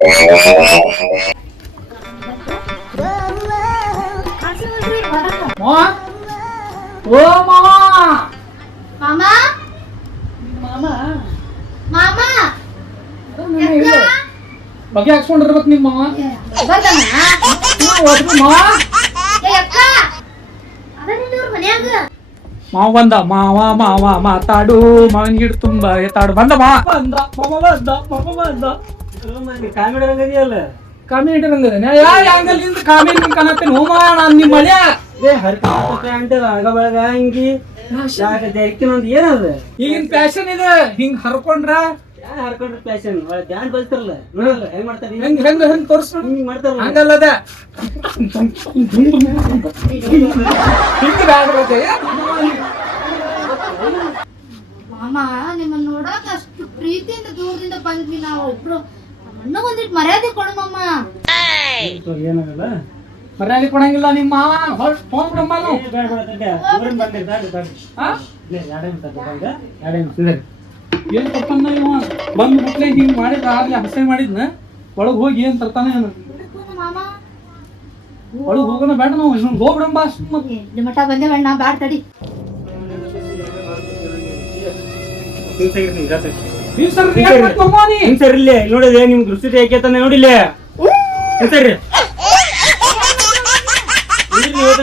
ಓ ಮಾವ ಮಾಮ ಮಾಮ ಮಾಮ ಬಗೆ ಹಾಕ್ಸ್ಕೊಂಡಿರ್ಬೇಕು ನಿಮ್ಮ ಮಾವ ಬಂದಮ್ಮ ಮಾವ ಅಕ್ಕ ಅದನ್ನ ಮನ್ಯಾಗ ಮಾವ ಬಂದ ಮಾವ ಮಾವ ಮಾತಾಡು ಮಾವನ ಗಿಡ ತುಂಬಾ ಎತ್ತಾಡು ಬಂದ ಮಾವ ಬಂದ ಮಾವ ಬಂದ ಮಾವ ಬಂದ ಕಾಮಿಡಿ ರಂಗದಿಯಲ್ಲ ಕಾಮಿಡಿ ರಂಗದ ಯಾ ಆಂಗಲ್ ಇಂದ ಕಾಮಿಡಿ ಕಾಣತ್ತೆ ಹೋಮ ನಾನು ನಿಮ್ಮ ಮನೆ ಏ ಹರ್ಕಿ ಅಂಟದ ಆಗ ಬೆಳಗ ಹಿಂಗಿ ಯಾಕ ಜರ್ಕಿನೊಂದು ಏನದ ಈಗಿನ ಫ್ಯಾಷನ್ ಇದೆ ಹಿಂಗ್ ಹರ್ಕೊಂಡ್ರ ಯಾ ಹರ್ಕೊಂಡ್ರ ಫ್ಯಾಷನ್ ಒಳ್ಳೆ ಡ್ಯಾನ್ಸ್ ಬಲ್ತಾರಲ್ಲ ನೋಡಲ್ಲ ಹೆಂಗ್ ಮಾಡ್ತಾರ ಹೆಂಗ್ ಹೆಂಗ್ ಹೆಂಗ್ ತೋರ್ಸ್ ಹಿಂಗ್ ಮಾಡ್ತಾರಲ್ಲ ಹಂಗಲ್ಲದ ಹಿಂಗ್ ಬ್ಯಾಡ್ರತೆ ಮಾಮ ನಿಮ್ಮನ್ನ ನೋಡಾಕ ಅಷ್ಟು ಪ್ರೀತಿಯಿಂದ ದೂರದಿಂದ ಬಂದ್ವಿ ನಾವು ಇಬ್ರು ಅಣ್ಣ ಒಂದಿಟ್ಟು ಮರ್ಯಾದೆ ಕೊಡು ಮಾಮ ಏನಾಗಲ್ಲ ಮರ್ಯಾದೆ ಕೊಡಂಗಿಲ್ಲ ನಿಮ್ಮ ಮಾವ ಫೋನ್ ನಮ್ಮ ಏನ್ ತಪ್ಪನ್ನ ಇವ ಬಂದ್ ಬಿಟ್ಲೆ ಹಿಂಗ್ ಮಾಡಿದ ಆಗ್ಲಿ ಹಸೆ ಮಾಡಿದ್ನ ಒಳಗ್ ಹೋಗಿ ಏನ್ ತರ್ತಾನೆ ಏನು ಮಾಮ ಒಳಗ್ ಹೋಗೋಣ ಬೇಡ ನಾವು ಇನ್ನೊಂದು ಹೋಗ್ಬಿಡಂಬ ಇಲ್ಲಿ ಮಠ ಬಂದೆ ಬೇಡ ಬ್ಯಾಡ ತಡಿ ಹಿಂಸರಿಲ್ಲ ನೋಡಿದೆ ನಿಮ್ ದೃಷ್ಟಿ ಯಾಕೆ ನೋಡಿಲ್ಲ ಹಿಂಸರಿ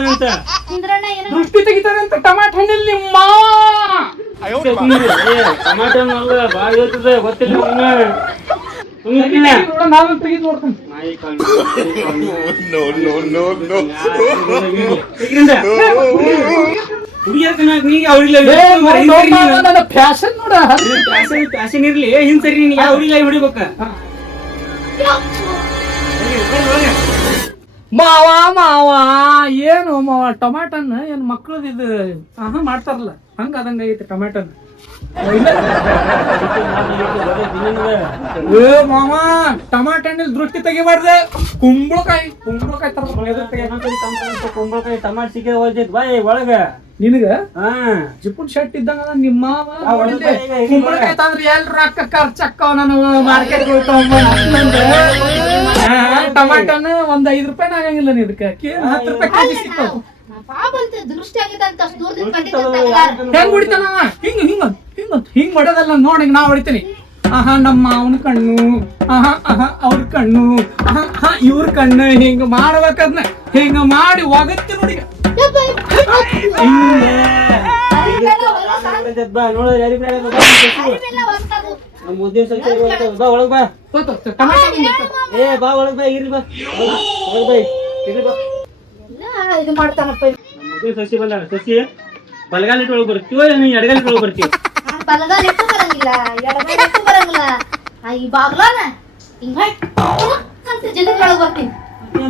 ಅಂತ ಇಂದ್ರಣ್ಣ ಏನು ದೃಷ್ಟಿ ತೆಗಿತಾನೆ ಅಂತ ಟಮಾಟ ಹಣ್ಣಲ್ಲಿ ನಿಮ್ಮ ಮಾವ ಟಮಾಟೋ ಅಲ್ಲ ಬಾಳ ಇರ್ತದೆ ಗೊತ್ತಿಲ್ಲ ನಾನು ತೆಗಿದ್ ನೋಡ್ತೀನಿ ಫ್ಯಾಷನ್ ನೋಡ ಫ್ಯಾಷನ್ ಇರ್ಲಿ ಹಿಂಸರಿ ಅವ್ರಿಲ್ಲ ಹೊಡಿಬೇಕ ಮಾವ ಮಾವ ಏನು ಮಾವ ಟೊಮ್ಯಾಟನ್ನ ಏನ್ ಮಕ್ಳದ್ ಇದು ಮಾಡ್ತಾರಲ್ಲ ಹಂಗ ಅದಂಗ ಐತಿ ಟೊಮ್ಯಾಟನ್ ಏ ಮಾವ ಟಮಾಟ ಹಣ್ಣಿಲ್ ದೃಷ್ಟಿ ತೆಗಿಬಾರ್ದೆ ಕುಂಬಳಕಾಯಿ ಕುಂಬಳಕಾಯಿ ಟಮಾಟ ಸಿಕ್ಕ ಹೋಯ್ತೈತ್ ಬಾಯ್ ಒಳಗ ನಿನಗ ಹಾ ಜಿಪ್ಪುನ್ ಶರ್ಟ್ ಇದ್ದಂಗ ನಿಮ್ಮ ಮಾವ ಕುಂಬಳಕಾಯಿ ತಂದ್ರೆ ಎಲ್ರು ರೊಕ್ಕ ಖರ್ಚಕ್ಕವ ನಾನು ಮಾರ್ಕೆಟ್ ಟಮಾಟನ ಒಂದ್ 5 ರೂಪಾಯಿ ಆಗಂಗಿಲ್ಲ ನೀ ಇದಕ್ಕೆ 10 ರೂಪಾಯಿ ಕೆಜಿ ಸಿಗ್ತಾವ ದೃಷ್ಟಿ ಆಗಿದೆ ಅಂತ ಅಷ್ಟು ದೂರದಿಂದ ಹೆಂಗ್ ಹೊಡಿತಾನ ಹಿಂಗ್ ಹಿಂಗ್ ಹಿಂಗ್ ಹಿಂಗ್ ಹೊಡೆದಲ್ಲ ನೋಡಿ ನಾ ಹೊಡಿತೀನಿ ನಮ್ಮ ಅವನ ಕಣ್ಣು ಅವ್ರ ಕಣ್ಣು ಇವ್ರ ಕಣ್ಣು ಹಿಂಗ ಮಾಡ್ಬೇಕದ್ನ ಹಿಂಗ ಮಾಡಿ ಒಗತ್ತಿ ನೋಡಿ ಒಳಗ್ ಬಾ ಏ ಬಾ ಒಳಗ್ ಬಾ ಇರ್ಲಿ ಬಾ ಒಳಗ್ ಬಾ ಇರ್ಲಿ ಬಾ ಇದು ಮಾಡ್ತಾನಪ್ಪ ಮುದ್ದೆ ಸಸಿ ಬಂದಾಳ ಸಸಿ ಬಲಗಾಲ ಇಟ್ಟು ಒಳಗ್ ಬರ್ತೀವೋ ನೀ ಎಡಗಾಲ ಇಟ್ಟು ಒಳಗ್ ಬರ್ತೀವಿ ಬಲಗಾಲ ಇಟ್ಟು ಬರಂಗಿಲ್ಲ ಎಡಗಾಲ ಇಟ್ಟು ಬರಂಗಿಲ್ಲ ಈ ಬಾಗ್ಲಾನ ಹಿಂಗ ಅಂತ ಜಗತ್ ಒಳಗ್ ಬರ್ತೀನಿ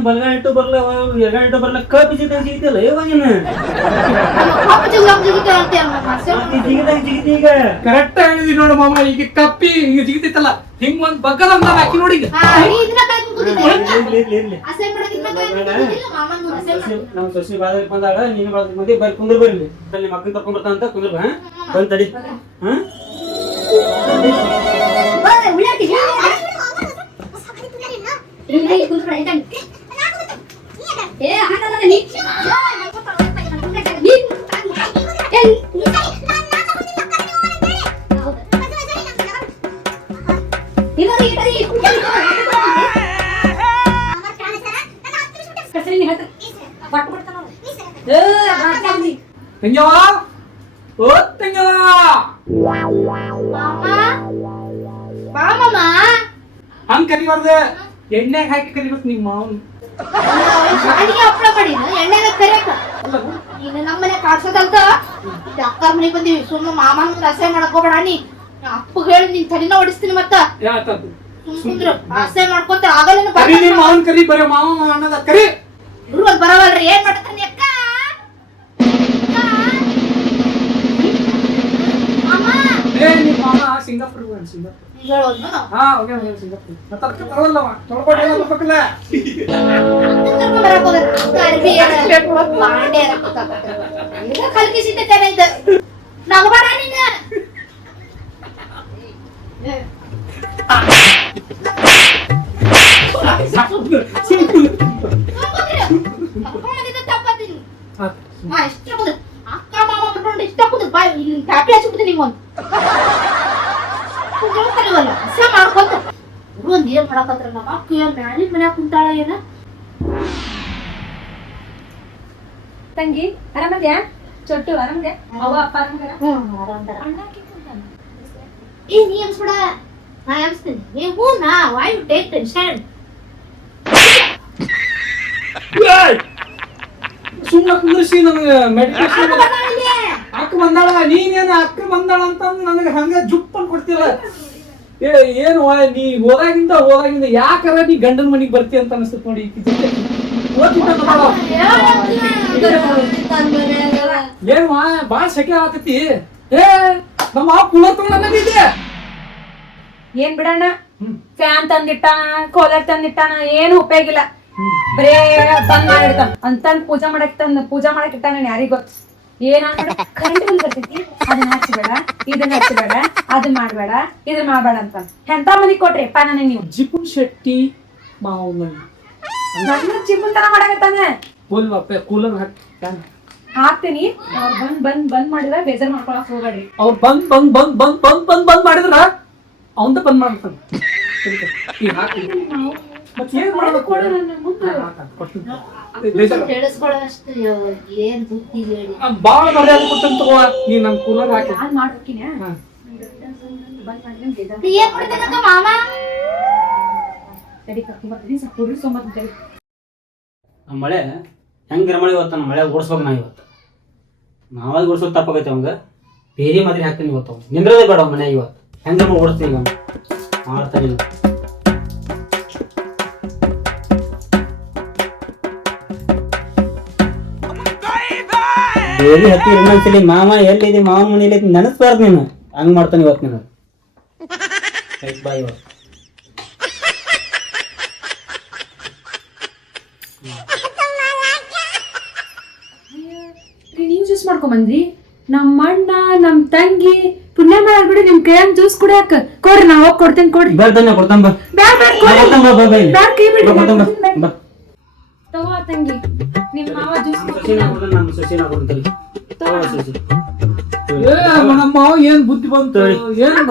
ಬಲಗಾಲ ಇಟ್ಟು ಬರ್ಲ ಎಡಗಾಲ ಇಟ್ಟು ಬರ್ಲ ಕಪ್ಪಿ ಜಿಗಿದಾಗ ಜಿಗಿತಿಲ್ಲ ಇವಾಗಿನ ಜಿಗಿತಿ ಈಗ ಕರೆಕ್ಟ್ ಹೇಳಿದಿ ನೋಡು ಮಾಮ ಈಗ ಕಪ್ಪಿ ಹಿಂಗ ಜಿಗಿತೈತಲ್ಲ ಹಿಂಗ್ ಒಂದ್ ಬಗ್ಗದ ಹಾಕಿ ನೋಡಿ ನಾವು ಸಸಿ ಬಾದಕ್ಕೆ ಬಂದಾಗ ನೀನು ಬಾದಕ್ಕೆ ಬಂದಿ ಬರ್ರಿ ಕುಂದ್ರ ಬರ್ಲಿ ಅಲ್ಲಿ ಮಕ್ಕಳು ಕರ್ಕೊಂಡ್ ಬರ್ತಾ ಅಂತ ಕುಂದ್ರ ಬಾ ಬಂದ್ ತಡಿ ಹಾ ತಂಗ್ಯವ ಓ ತಂಗ್ಯವ ಹಂಗ್ ಕರಿಬಾರ್ದ ಎಣ್ಣೆಗೆ ಹಾಕಿ ಕರಿಬೇಕು ನಿಮ್ಮ ಮಾವನ್ ಹಪ್ಪಳ ಮಾಡಿ ಎಣ್ಣೆಗ ಕರಿಯಕ ಈಗ ನಮ್ಮನೆ ಕಾಡ್ಸೋದಲ್ದ ಅಕ್ಕರ ಮನೆಗೆ ಬಂದಿವಿ ಸುಮ್ಮ ಮಾಮನ ರಸೆ ಮಾಡಕ್ ಹೋಗ್ಬೇಡ ನೀ ಅಪ್ಪ ಹೇಳಿ ನಿನ್ ತಡಿನ ಹೊಡಿಸ್ತೀನಿ ಮತ್ತ ಯಾಕಂತ ಸುಮ್ಕುಂದ್ರು ರಸೆ ಮಾಡ್ಕೊತ ಆಗಲ್ಲ ಕರಿ ನಿಮ್ಮ ಮಾವನ್ ಕರಿ ಬರೀ ಮಾವ ಅನ್ನದ ಕರಿ ಇವ್ರು ಒಂದ್ ಬರವಲ್ರಿ ಏನ್ ಮಾಡ್ತಾನೆ ಅಕ್ಕ ಏ ನಿಮ್ಮ ಮಾವ ಸಿಂಗಾಪುರ್ ಸಿಂಗಾಪುರ್ ಹೇಳೋದ್ನು ಸಿಂಗಾಪುರ್ ತಗೊಳ್ಳವ ತೊಳ್ಕೊಂಡು ಹೋಗ್ಬೇಕಲ್ಲ ನಗಬೇಡ ನೀನ ಹಚ್ಬಿಡ್ತೀನಿ ನಿಮ್ಗೊಂದು ಕಲಿವಲ್ಲ ಹಸ ಮಾಡ್ಕೊತ ಒಂದ್ ಏನ್ ಮಾಡಕತ್ರ ನಮ್ಮ ಅಕ್ಕ ಏನ್ ಮ್ಯಾಲಿನ ಮನ್ಯಾಗ ಕುಂತಾಳ ಏನ ತಂಗಿ ಆರಾಮದ್ಯಾ ಚೊಟ್ಟು ಆರಾಮದ್ಯಾ ಅವ್ವ ಅಪ್ಪ ಆರಾಮದಾರ ಆರಾಮದಾರ ಏ ನೀ ಅನ್ಸ್ಬಿಡ ನಾ ಅನ್ಸ್ತೀನಿ ಏ ಹೂ ನಾ ವೈ ಯು ಟೇಕ್ ಟೆನ್ಷನ್ ಸುಮ್ಮನೆ ಕುಂದ್ರಿಸಿ ನನಗೆ ಮೆಡಿಟೇಷನ್ ಅಕ್ಕ ಬಂದಾಳ ನೀನೇನು ಅಕ್ಕ ಬಂದಾಳ ಅಂತಂದು ನನಗೆ ಹಂಗ ಜುಪ್ ಅಂತ ಕೊಡ್ತಿಲ್ಲ ಏನು ನೀ ಹೋದಾಗಿಂದ ಯಾಕಾರ ನೀ ಗಂಡನ ಮನಿಗೆ ಬರ್ತಿ ಅಂತ ಅನಿಸ್ತದ ನೋಡಿ ಏನ್ ಬಾಳ ಸೆಕೆ ಆಗತೈತಿ ಏ ನಮ್ಮ ಕೂಲರ್ ತಗೊಂಡಿದೆ ಏನ್ ಬಿಡಣ್ಣ ಫ್ಯಾನ್ ತಂದಿಟ್ಟಾನ ಕೂಲರ್ ತಂದಿಟ್ಟಾನ ಏನು ಉಪಯೋಗ ಇಲ್ಲ ಬರೇ ಬಂದ್ ಮಾಡಿಡ್ತಾನ ಅಂತಂದ್ ಪೂಜಾ ಮಾಡಕ್ ಇಟ್ಟಾನ ಯಾರಿಗ್ ಗೊತ್ತ ಏನ ಕರೆಂಟ್ ಬಿಲ್ ಬರ್ತೈತಿ ಅದನ್ನ ಹಚ್ಚಬೇಡ ಇದನ್ನ ಹಚ್ಚಬೇಡ ಅದನ್ನ ಮಾಡ್ಬೇಡ ಇದನ್ನ ಮಾಡ್ಬೇಡ ಅಂತ ಎಂತ ಮನಿ ಕೊಟ್ರಿಪ್ಪ ನನಗೆ ನೀವು ಜಿಪುನ್ ಶೆಟ್ಟಿ ಮಾವನ ನನ್ನ ಚಿಪ್ಪನ್ ತರ ಮಾಡಕತ್ತಾನೆ ಕೂಲರ್ ಹಾಕ್ತೀನಿ ಅವ್ರು ಬಂದ್ ಮಾಡಿದ್ರ ಬೇಜಾರ್ ಮಾಡ್ಕೊಳಕ್ ಹೋಗ್ಬೇಡ್ರಿ ಅವ್ರು ಬಂದ್ ಮಾಡಿದ್ರ ಅವಂದ ಬಂದ್ ಮಾಡ್ತಾನ ಮತ್ತೆ ಏನ್ ಮಾಡ್ಬೇಕು ತಿಳಿಸ್ಕೊಳ್ಳೋಷ್ಟು ಏನ್ ಬುದ್ಧಿ ಹೇಳಿ ಬಾಳ ಮರ್ಯಾದೆ ಕೊಟ್ಟಂತ ನೀ ನನ್ ಕೂಲರ್ ಹಾಕಿ ನಾನ್ ಮಾಡ್ಬೇಕಿನ ಬಂದ್ ಮಾಡಿದ್ರೆ ಬೇಜಾರ್ ಏನ್ ಕೊಡ್ತೇನಕ್ಕ ಮಾಮ ಸರಿ ಕರ್ಕೊಂಡ್ ಬರ್ತೀನಿ ಸ್ವಲ್ಪ ಹುಡುಗಿ ಸೊಂಬತ್ತೇಳಿ ನಮ್ಮ ಮಳೆ ಹೆಂಗಿರ ಮಳೆ ಇವತ್ತು ನಮ್ಮ ಮಳೆ ಓಡಿಸ್ಬೇಕು ನಾ ಇವತ್ತು ನಾವಾಗ ಓಡಿಸೋದು ತಪ್ಪಾಗೈತೆ ಅವಂಗ ಬೇರೆ ಮಾದರಿ ಹಾಕ್ತೀನಿ ಇವತ್ತು ಅವ್ನು ನಿಂದ್ರದೇ ಬೇಡ ಅವ್ನ ಮನೆ ಇವತ್ತು ಹೆಂಗ ಓಡಿಸ್ತೀನಿ ಈಗ ಮಾಡ್ತಾನಿಲ್ಲ ಬೇರೆ ಹತ್ತಿ ಇನ್ನೊಂದ್ಸಲಿ ಮಾಮ ಎಲ್ಲಿದೆ ಮಾವನ ಮನೇಲಿ ನೆನಸ್ಬಾರ್ದು ನೀನು ಹಂಗ್ ಮಾಡ್ತಾನೆ ಇವತ್ತು ನೀನು ಬಾ ಇವತ್ತು ನೀವ್ ಜ್ಯೂಸ್ ಮಾಡ್ಕೊಂಬಂದ್ರಿ ನಮ್ಮ ಅಣ್ಣ ನಮ್ ತಂಗಿ ಪುಣ್ಯ ಮಾಡ್ಬಿಡಿ ನಿಮ್ ಕೈಯಂಗ್ ಜ್ಯೂಸ್ ಕುಡಿಯಾಕ ಕೊಡ್ರಿ ನಾ ಹೋಗಿ ಕೊಡ್ತೇನೆ ಕೊಡ್ರಿ ಬರ್ತಾನೆ ಕೊಡ್ತಾನ ಬಾ ತಗೋ ತಂಗಿ ನಿಮ್ ಮಾವ ಜ್ಯೂಸ್ ನಮ್ಮ ಸೊಸೆನ ಕೊಡ್ತಾರೆ ನಮ್ಮ ಮಾವ ಏನ್ ಬುದ್ಧಿ ಬಂತು ಏನ್ ನಾ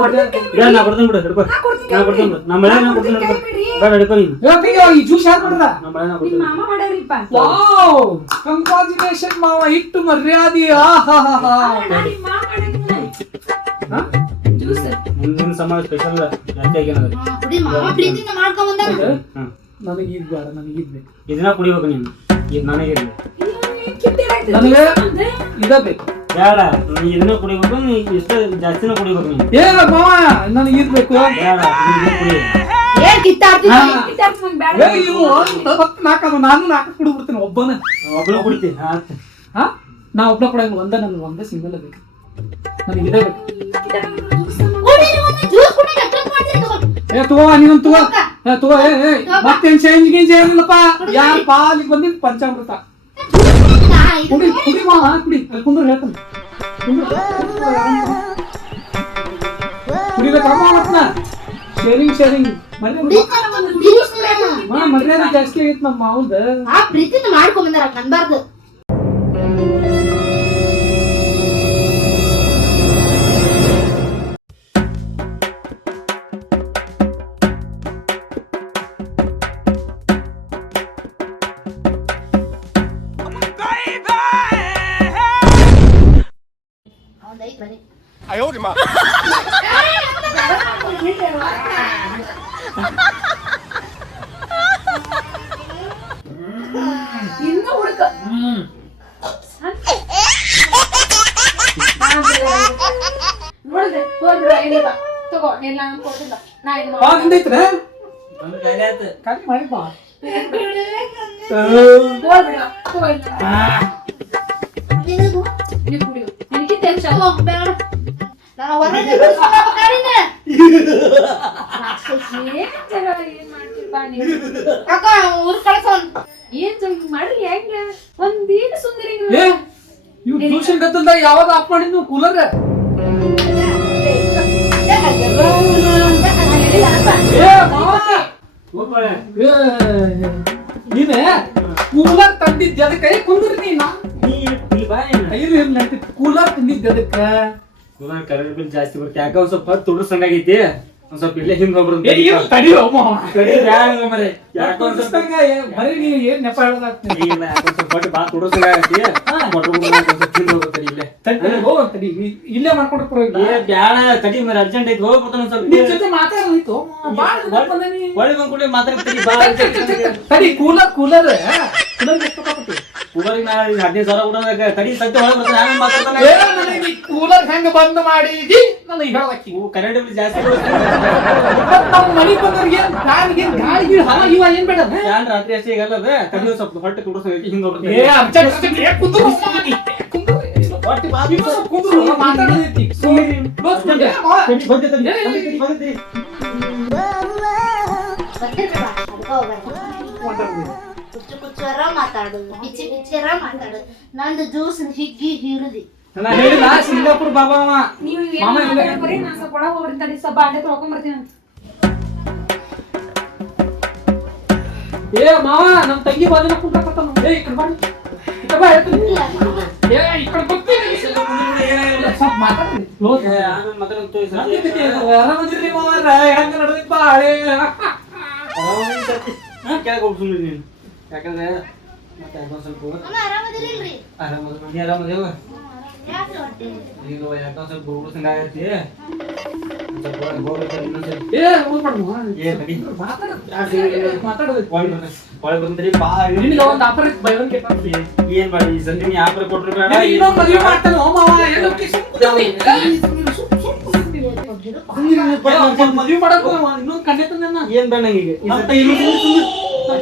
ಕೊಡ್ತೇನೆ ಬಿಡು ಹಿಡ್ಕೊ ನಾ ಕೊಡ್ತೇನೆ ಬಿಡು ನಮ್ಮ ಮಳೆ ನಾ ಕೊಡ್ತೇನೆ ಬೇಡ ಹಿಡ್ಕೊ ನೀನು ಈ ಜ್ಯೂಸ್ ಯಾರು ಕೊಡ್ದ ನಮ್ಮ ಮಳೆ ನಾ ನಿಮ್ ಕೊಡ್ತೇನೆ ಮಾಮ ಮಾಡ್ಯಾರಿಪ್ಪ ವಾವ್ ಕಂಗ್ರಾಚುಲೇಷನ್ ಮಾವ ಇಟ್ಟು ಮರ್ಯಾದೆ ಆಹಾಹಾ ನಿಮ್ ಮಾಮ ಜ್ಯೂಸ್ ಮುಂದಿನ ಸಮಾಜ ಸ್ಪೆಷಲ್ ಜಾಸ್ತಿ ಆಗ್ಯಾನದ ಕುಡಿ ಮಾಮ ಪ್ರೀತಿಯಿಂದ ಮಾಡ್ಕೊಂಡ್ ಬಂದಾರ ನನಗೆ ಇದ್ ಬೇಡ ನನಗೆ ಇದ್ ಬೇಕು ಇದನ್ನ ಕುಡಿಬೇಕು ನೀನು ಇದು ನನಗಿರ್ಲಿ ನನಗೆ ಇದ ಬೇಕು ಬೇಡ ನೀ ಇದನ್ನ ಕುಡಿಬೇಕು ನೀ ಇಷ್ಟ ಜಾಸ್ತಿನ ಕುಡಿಬೇಕು ನೀನು ಏ ಮಾವ ನನಗೆ ಇದ್ ಬೇಕು ಬೇಡ ಇದನ್ನ ಕುಡಿ ಏನ್ ಕಿತ್ತಾಡ್ತೀನಿ ನಾನು ನಾಲ್ಕು ಕುಡಿಬಿಡ್ತೇನೆ ಒಬ್ಬನ ಒಬ್ಬಳು ಕುಡಿತಿ ಹಾ ನಾ ಒಬ್ಬ ಕೊಡಂಗ ಒಂದೇ ಸಿಂಗಲ್ ಬೇಕು ನನಗೆ ಇದೇ ಬೇಕು ಜ್ಯೂಸ್ ಕುಡಿ ಕಟ್ಕೊಂಡ್ ಮಾಡ್ತೀನಿ ತಗೋ ಏ ತಗೋ ನೀನು ತಗೋ ಮತ್ತೇನ್ ಚೇಂಜ್ ಗೀಂಜ್ ಏನಿಲ್ಲಪ್ಪ ಯಾರ ಪಾಲಿಗೆ ಬಂದಿದ್ ಪಂಚಾಮೃತ ಕುಡಿ ಕುಡಿ ಮಾವ ಕುಡಿ ಅಲ್ಲಿ ಕುಂದ್ರ ಹೇಳ್ತಾನೆ ಕುಡಿಬೇಕಮ್ಮ ಮತ್ನ ಶೇರಿಂಗ್ ಮರ್ಯಾದೆ ಜಾಸ್ತಿ ಆಗೈತ್ ನಮ್ಮ ಮಾವದ ಆ ಪ್ರೀತಿನ ಮಾಡ್ಕೊಂಡ್ ಬಂದಾರ ಕನ್ಬಾರ್ದು ಬನ್ನಿ ಇನ್ನು ಹುಡುಕ ನೋಡಿದ್ರೆ ಹೋಗ್ಬಿಡ ಏನಿಲ್ಲ ತಗೋ ಎಲ್ಲ ಕೊಟ್ಟಿಲ್ಲ ನಾ ಇದು ಹಿಂದೈತ್ರ ಒಂದು ಕೈಲಿ ಆಯ್ತು ಖಾಲಿ ಮಾಡಿ ಬಾ ಹೋಗ್ಬಿಡ ತಗೋ ಇಲ್ಲ ನೀವು ಕುಡಿಯು ನನಗೆ ಟೆನ್ಷನ್ ಬೇಡ ನಾನು ಹೊರಗೆ ಬಿಡಿಸ್ಕೊಂಡ್ಬೇಕಾಗಿನ ಏನ್ ಮಾಡ್ತೀರಪ್ಪ ನೀವು ಅಕ್ಕ ಊರ್ ಕಳ್ಸೋನ್ ಏನ್ ಮಾಡ್ರಿ ಹೆಂಗ ಒಂದೀಗ ಸುಂದರಿ ಏ ಇವ್ ಟ್ಯೂಷನ್ ಗತ್ತಲ್ದ ಯಾವಾಗ ಆಫ್ ಮಾಡಿದ್ನು ಕೂಲರ್ ನೀನೆ ಕೂಲರ್ ತಂದಿದ್ದ ಅದಕ್ಕೆ ಕುಂದ್ರಿ ನೀನ ಕೂಲರ್ ತಂದಿದ್ದ ಅದಕ್ಕ ಕರೆಂಟ್ ಬಿಲ್ ಜಾಸ್ತಿ ಬರುತ್ತೆ ಯಾಕ ಒಂದ್ ಸ್ವಲ್ಪ ತುಡು ಸಂಗಾಗೈತಿ ಒಂದ್ ಸ್ವಲ್ಪ ಇಲ್ಲೇ ಹಿಂಗ್ ಹೋಗ್ಬಾರ್ದು ತಡಿ ಮಾವ ಮರೆ ಯಾಕ ಒಂದ್ ಸ್ವಲ್ಪ ಬರೀ ನೀ ಏನ್ ನೆಪ ಹೇಳೋದಾಗ್ತದೆ ಇಲ್ಲ ಯಾಕ ಒಂದ್ ಸ್ವಲ್ಪ ಬಾ ತುಡು ಸಂಗಾಗೈತಿ ಹಿಂಗ್ ಹೋಗ್ತಾರೆ ಇಲ್ಲೇ ಹೋಗ್ತಡಿ ಇಲ್ಲೇ ಮಾಡ್ಕೊಂಡು ಏ ಬ್ಯಾಡ ತಡಿ ಮರೆ ಅರ್ಜೆಂಟ್ ಐತಿ ಹೋಗ್ಬಿಡ್ತಾನ ಒಂದ್ ಸ್ವಲ್ಪ ನಿನ್ ಜೊತೆ ಮಾತಾಡೋದಿತ್ತು ಒಳ್ಳೆ ಬಂದ್ಬಿಟ್ಟು ಮಾತಾಡ್ತೀರಿ ಬಾ ತಡಿ ಕೂಲರ್ ಎಷ್ಟು ತಗೊಳ್ತಿ ಕೂಲರಿಗೆ ನಾ 15,000 ಊಟದಾಗ ತಡಿ ಸದ್ಯ ಒಳಗೆ ಬರ್ತಾನೆ ಆಮೇಲೆ ಮಾತಾಡ್ತಾನೆ ಕೂಲರ್ ಹೆಂಗ ಬಂದ್ ಮಾಡಿದಿ ನನಗೆ ಹೇಳಕ್ಕೆ ಕರೆಂಟ್ ಬಿಲ್ ಜಾಸ್ತಿ ಬರುತ್ತೆ ನಮ್ಮ ಮನಿ ಬಂದವ್ರಿಗೆ ಗಾಳಿಗೆ ಹವಾ ಇವ ಏನ್ ಬೇಡ ಯಾನ್ ರಾತ್ರಿ ಅಷ್ಟೇ ಈಗಲ್ಲ ಅದ ತಡಿ ಒಂದ್ ಸ್ವಲ್ಪ ಹೊಟ್ಟೆ ಕುಡಿಸ್ ಹಿಂಗ್ ಏ ಅರ್ಜೆಂಟ್ ಕುಂದ್ರು ಹೊಟ್ಟಿ ಬಾಬಿ ಕುಂದ್ರು ಮಾತಾಡೋದೈತಿ ಕುಚ್ಚರ ಮಾತಾಡೋದು ಬಿಚ್ಚಿ ಬಿಚ್ಚರ ಮಾತಾಡೋದು ನಂದು ಜ್ಯೂಸ್ ಹಿಗ್ಗಿ ಹಿಡಿದಿ ನಾ ಹೇಳಿಲ್ಲ ಸಿಂಗಾಪುರ್ ಬಾಬಾ ಅವ ನೀವು ಮಾಮ ಇಲ್ಲ. ಬರೀ ನಾ ಸ್ವಲ್ಪ ಒಳಗೆ ಹೋಗ್ಬಿಡ್ತೀನಿ ಸ್ವಲ್ಪ ಬಾಂಡೆ ತೊಳ್ಕೊಂಡ್ ಬರ್ತೀನಿ ಅಂತ. ಏ ಮಾವ ನಮ್ ತಂಗಿ ಬಾಜನ ಕುಂತಾಕತ್ತಾನ ಏ ಈ ಕಡೆ ಬಾ ಈ ಕಡೆ ಬಾ ಹೇಳ್ತೀನಿ ಏ ಈ ಕಡೆ ಬರ್ತೀನಿ ಸ್ವಲ್ಪ ಮಾತಾಡ್ತೀನಿ ಕ್ಲೋಸ್ ಆಮೇಲೆ ಮಾತಾಡಂತು ಆರಾಮದಿರ್ರಿ ಮಾವರ ಹೆಂಗ ನಡೆದಿಪ್ಪ ಹಳೆ ಕೆಳಗೆ ಹೋಗಿ ಸುಮ್ಮನೆ ನೀನು ಯಾಕಂದ್ರೆ ಮತ್ತೆ ಯಾಕೋ ಸ್ವಲ್ಪ ಅಮ್ಮ ಆರಾಮದಿರಿಲ್ರಿ ಆರಾಮದ ಮಂದಿ ಆರಾಮದೇವ ಯಾಕೆ ಹೊಟ್ಟೆ ಈಗ ಯಾಕೋ ಸ್ವಲ್ಪ ಹುಡುಗ ಸಂಗಾಗೈತಿ ಸ್ವಲ್ಪ ಹೋಗ್ಬೇಕು ಇನ್ನೊಂದ್ಸರಿ ಏ ಹೋಗ್ಬಾರ್ದು ಏ ತಡಿ ಮಾತಾಡೋದೈತಿ ಒಳಗೆ ಬಂದ್ರಿ ಬಾ ನಿನಗೆ ಒಂದು offer by one get one free ಏನ್ ಮಾಡಿ ಈ ಸಂದಿ ನೀ ಆಫರ್ ಕೊಟ್ರು ಬೇಡ ಇನ್ನೊಂದು ಮದುವೆ ಮಾಡ್ತಾನೆ ಓ ಮಾವ ಏನು ಮದುವೆ ಮಾಡಕ್ ಇನ್ನೊಂದು ಕಣ್ಣೆ ತಂದ ಏನ್ ಬೇಡ ಈಗ ಈ ನಮ್ಮ ಸತಿ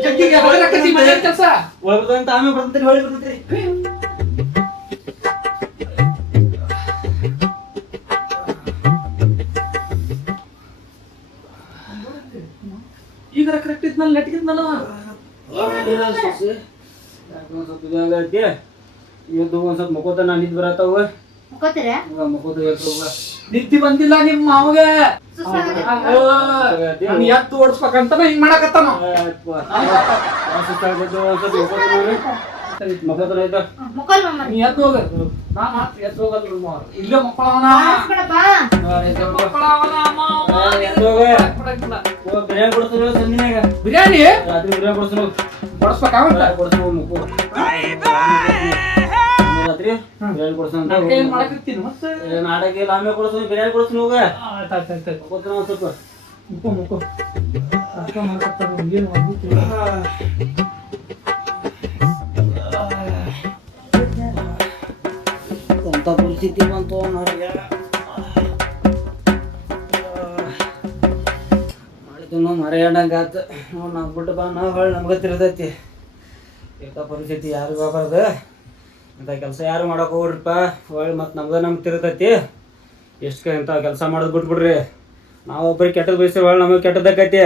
ಜಗ್ಗಿಗೆ ಹೊರಗಕ್ಕತಿ ಮನೆ ಕೆಲಸ ಒಳಗೆ ಬರ್ತಂತ ಆಮೇಲೆ ಬರ್ತಂತೀರಿ ಹೊಳಿ ಬರ್ತಂತೀರಿ ಈಗ ಕರೆಕ್ಟ್ ಇದ್ನಲ್ಲ ನೆಟ್ಗಿದ್ನಲ್ಲ ಇವತ್ತು ಒಂದ್ ಸ್ವಲ್ಪ ಮಕೋತ ನಿದ್ ಬರತ್ತಾವ ಮುಖತ್ತೀರ ಮಕೋತ ನಿದ್ದಿ ಬಂದಿಲ್ಲ ನಿಮ್ಮ ಮಾವಗೆ ಎತ್ತು ಓಡಿಸ್ಬೇಕಂತ ಹಿಂಗ್ ಮಾಡಕತ್ತಾನ ಮಕೋತ ಮುಖಲ್ ಮಮ್ಮ ನೀ ಎದ್ದು ಹೋಗ ನಾ ಮಾತ್ರ ಎದ್ದು ಹೋಗಲ್ಲ ಮಾವ ಇಲ್ಲೇ ಮಕ್ಕಳವನ ಬಿರಿಯಾನಿ ಕೊಡ್ತಾರ ಸಂಜಿನಾಗ ಬಿರಿಯಾನಿ ರಾತ್ರಿ ಬಿರಿಯಾನಿ ಕೊಡ್ತಾರ ಕೊಡಿಸ್ಬೇಕಾಗಂತ ಕೊಡ್ತಾರ ಮುಕ್ಕು ರಾತ್ರಿ ಬಿರಿಯಾನಿ ಕೊಡ್ತಾನ ಏನ್ ಮಾಡಕತ್ತೀನಿ ಮತ್ತೆ ನಾಟಕ ಇಲ್ಲ ಆಮೇಲೆ ಕೊಡ್ತಾನೆ ಬಿರಿಯಾನಿ ಕೊಡ್ತಾನ ಹೋಗ ಆಯ್ತಾಯ್ತಾಯ್ತು ಮಕ್ಕೋತಾನ ಒಂದ್ ಸ್ವಲ್ಪ ಮುಖ ಮುಖ ಅರ್ಥ ಮಾಡ್ಕೊತಾರ ಏನು ಮಾಡ್ಬಿಟ್ಟಿಲ್ಲ ಎಂತ ಪರಿಸ್ಥಿತಿ ಬಂತು ಮಾಡಿದ್ದು ಮರೆಯಂಗಾತ ನಾವು ಬಿಟ್ಟು ಬಾ ನಾವು ಹೊಳ್ಳಿ ನಮ್ಗೆ ತಿರ್ತೈತಿ ಇಂಥ ಪರಿಸ್ಥಿತಿ ಯಾರಿಗೂ ಆಗಬಾರ್ದು ಇಂಥ ಕೆಲಸ ಯಾರು ಮಾಡಕ್ ಹೋಗ್ರಿಪ್ಪ ಹೊಳ್ಳಿ ಮತ್ತು ನಮ್ಗೆ ತಿರ್ತೈತಿ ಎಷ್ಟು ಇಂಥ ಕೆಲಸ ಮಾಡೋದು ಬಿಟ್ಬಿಡ್ರಿ ನಾವು ಒಬ್ಬರಿಗೆ ಕೆಟ್ಟದ್ದು ಬಯಸ್ತೀವಿ ಹೊಳ್ಳಿ ನಮಗೆ ಕೆಟ್ಟದ್ದಾಕೈತಿ